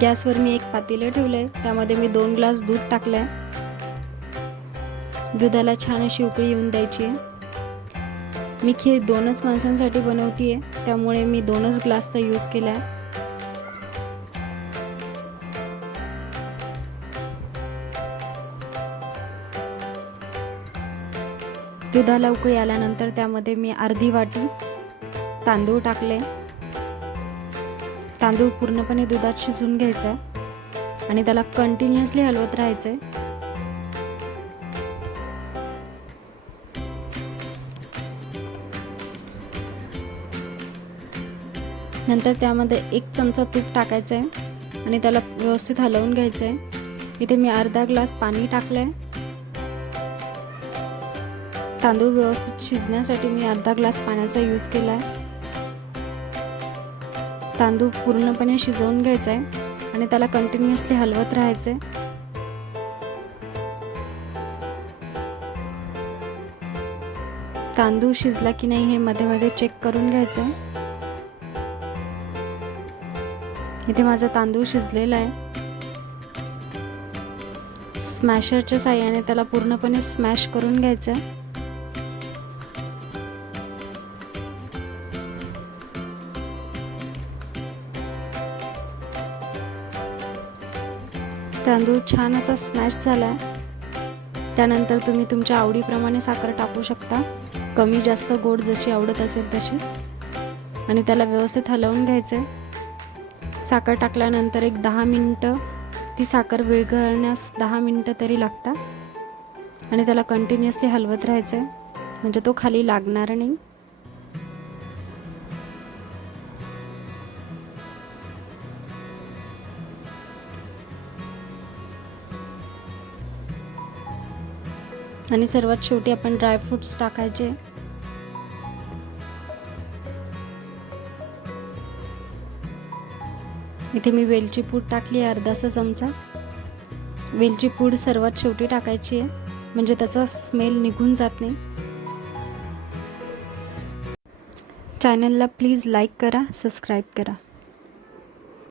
गॅसवर मी एक पातेलं ठेवलंय, त्यामध्ये मी 2 ग्लास दूध टाकलंय। दुधाला छान अशी उकळी येऊन द्यायची आहे। मी खीर 2च माणसांसाठी बनवतीये, त्यामुळे मी 2च ग्लासचा यूज केलाय। दुधाला उकळी आल्यानंतर त्यामध्ये मी अर्धी वाटी तांदूळ टाकले। तांदूळ पूर्णपणे दुधात शिजवून घ्यायचा आणि त्याला कंटिन्युअसली हलवत राहायचंय। नंतर त्यामध्ये 1 चमचा तूप टाकायचं आहे आणि त्याला व्यवस्थित हलवून घ्यायचं आहे। इथे मी अर्धा ग्लास पाणी टाकलंय। तांदूळ व्यवस्थित शिजण्यासाठी मी अर्धा ग्लास पाण्याचा यूज केलाय। तांदूळ पूर्णपणे शिजवून घ्यायचा आहे आणि त्याला कंटिन्युअसली हलवत राहायचंय। तांदूळ शिजला की नाही हे मध्ये मध्ये चेक करून घ्यायचं। इथे माझा तांदूळ शिजलेला आहे। स्मॅशरच्या साहाय्याने त्याला पूर्णपणे स्मॅश करून घ्यायचं। तांदूळ छान असा स्मॅश झालाय। त्यानंतर तुम्ही तुमच्या आवडीप्रमाणे साखर टाकू शकता, कमी जास्त गोड जशी आवडत असेल तशी, आणि त्याला व्यवस्थित हलवून घ्यायचंय। साखर टाकल्यानंतर एक 10 मिनिटं ती साखर विरघळण्यास 10 मिनिटं तरी लागतात आणि त्याला कंटिन्युअसली हलवत राहायचंय, म्हणजे तो खाली लागणार नाही। आणि सर्वात शेवटी आपण ड्रायफ्रुट्स टाकायचे। इथे मी वेलची पूड टाकली अर्धासा चमचा। वेलची पूड सर्वात शेवटी टाकायची आहे, म्हणजे त्याचा स्मेल निघून जात नाही। चॅनलला प्लीज लाईक करा, सबस्क्राईब करा।